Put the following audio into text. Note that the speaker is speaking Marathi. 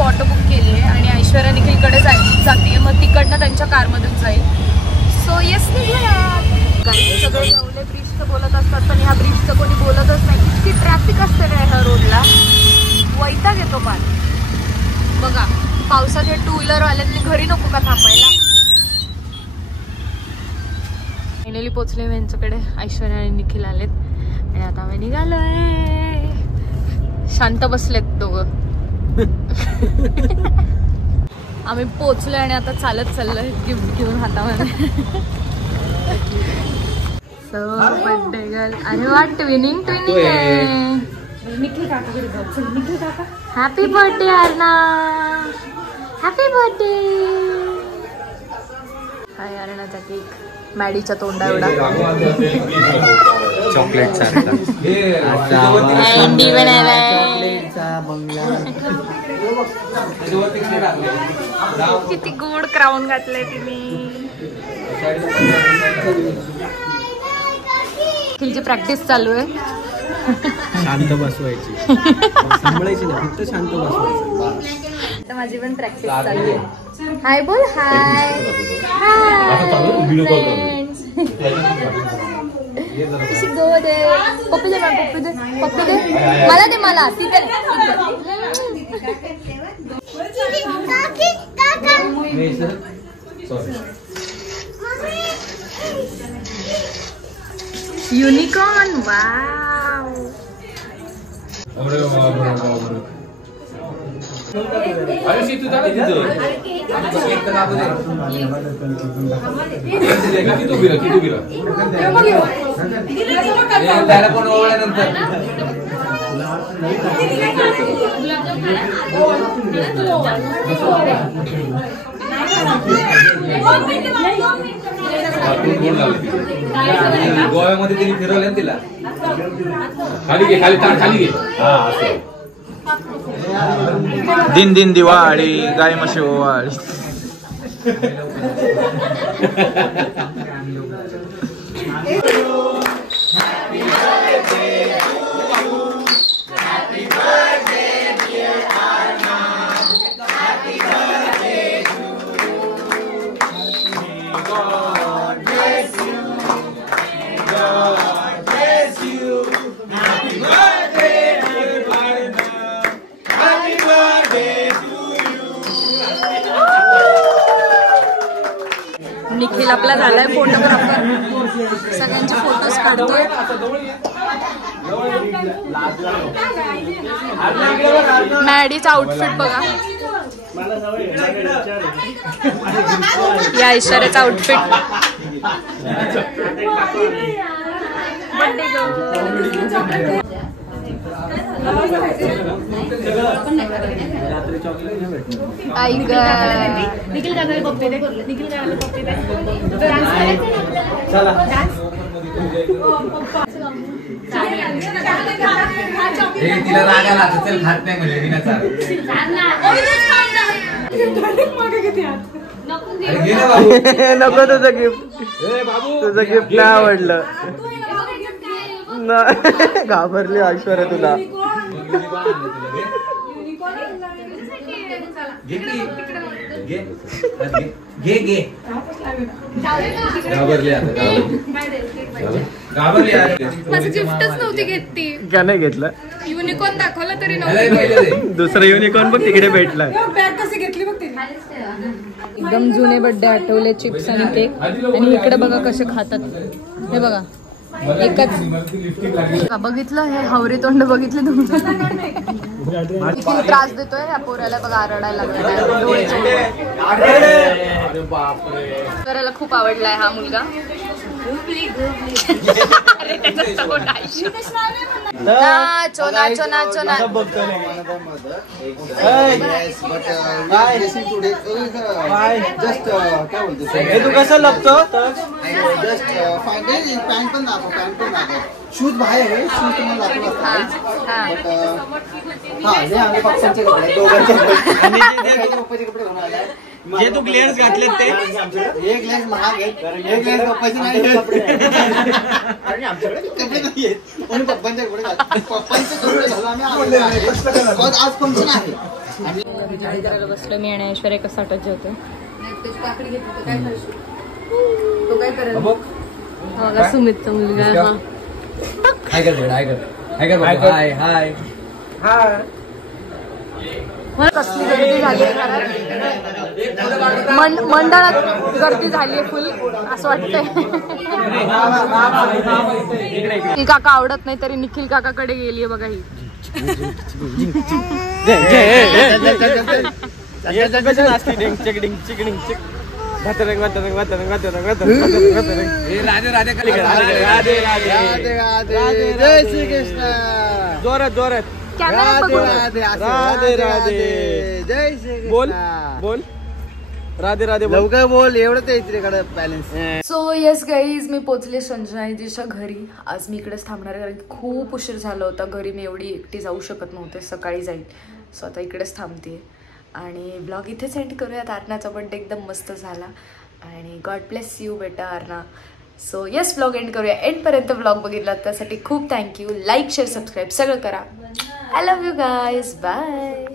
ऑटो बुक केली आहे आणि ऐश्वर्या निखिलकडे जाते, मग तिकडनं त्यांच्या कारमधून जाईल. सो येस निघूया. सगळे येवले ब्रिजचं बोलत असतात पण ह्या ब्रिजचं कोणी बोलतच नाही. इतकी ट्रॅफिक असते रे ह्या रोडला, वैताग येतो पार. बघा पावसात हे टू व्हीलर वाल्यांनी घरी नको का थांबायला. फायनली पोचले मी यांच्याकडे. ऐश्वर्या आणि निखिल आलेत आणि आता आम्ही निघालोय. शांत बसलेत दोघं. आम्ही पोचलोय आणि आता चालत चाललोय गिफ्ट घेऊन हातामध्ये. So birthday girl. अरे वा, ट्विनिंग ट्विनिंग आहे. निखिल काकाकडे जाऊ. चल निखिल काका. Happy birthday Arna, happy birthday. Hi अर्णाचा केक मॅडीच्या तोंडा एवढा. चॉकलेट सारखा कँडी बनायलाय. किती गोड क्राऊन घातलंय तिने. निखिलची प्रॅक्टिस चालू आहे. शांत बसवायची, सांभाळायची नाही, फक्त शांत बसवायचं. तर माझी पण प्रॅक्टिस चालू आहे. हाय बोल. हाय कशी गोड आहे. पप्पी दे मला, पप्पी दे, पप्पी दे मला, दे मला. तिथे युनिकॉर्न. वाव. गोव्यामध्ये तिने फिरवलं तिला. खाली घे, खाली खाली घे. दिन दिन दिवाळी, गाय म्हशी ओवाळी. निखिल आपला झालाय फोटोग्राफर. सगळ्यांचे फोटोज काढतोय. मॅडीचा आउटफिट बघा. या ऐश्वर्याचा आउटफिट. आई ग. निखिल काकाला पप्पी दे, निखिल काकाला पप्पी दे. तिला राग आला चल खात नाही म्हणजे विनाचा. नको तुझं गिफ्ट, तुझं गिफ्ट नाही आवडलं. घाबरली ऐश्वर्या तुला. माझं गिफ्टच नव्हती घेतली. का नाही घेतलं? युनिकॉर्न दाखवला तरी नव्हतं. दुसरं युनिकॉर्न बघ तिकडे भेटला. एकदम जुने बर्थडे आठवले. चिप्स आणि केक. आणि इकडे बघा कसे खातात. हे बघा एकच. बघितलं हे हवरी तोंड बघितले तुम्ही. किती त्रास देतोय या पोऱ्याला बघा. रडायला लागला. पोऱ्याला खूप आवडलाय हा मुलगा. नाचो नाचो नाचो नाचो. तू कसं लपतो? शूज बाहेर आहे. शूज तुम्हाला पप्पांचे कपडे, दोघांचे पप्पाचे कपडे घेऊन आलाय. जे तू ग्लेअर्स घातले ते एक ग्लास महाग आहेत, एक ग्लास पप्पाचे नाही. आमच्याकडे कपडे नाही आहेत म्हणून पप्पांचे कपडे. पप्पांचे कपडे घालून आम्ही आज फंक्शन आहे. जेवण करायला बसलो मी आणि ऐश्वर्या एका साठात जेवतो. मला सुमितचा मुलगा हाय हाय हाय कसली गर्दी झाली आहे घरात. मंडळात गर्दी झाली आहे फुल असं वाटतंय. निखिल काका आवडत नाही तरी निखिल काकाकडे गेली बघा ही. जोरात जोरात राधे राधे जय श्री बोल बोल राधे राधे लवकर बोल एवढं ते इकडे बॅलन्स. सो येस गाईज मी पोचले संजनाजीच्या घरी. आज मी इकडेच थांबणार आहे कारण खूप उशीर झाला होता. घरी मी एवढी एकटी जाऊ शकत नव्हते. सकाळी जाईल. सो आता इकडेच थांबते आणि ब्लॉग इथेच एंड करूयात. आरनाचा बर्थडे एकदम मस्त झाला आणि गॉड ब्लेस यू बेटा Aarna. So yes blog end करूया. एंडपर्यंत ब्लॉग बघितला त्यासाठी खूप थँक्यू. लाईक शेअर सबस्क्राईब सगळं करा. I love you guys. Bye.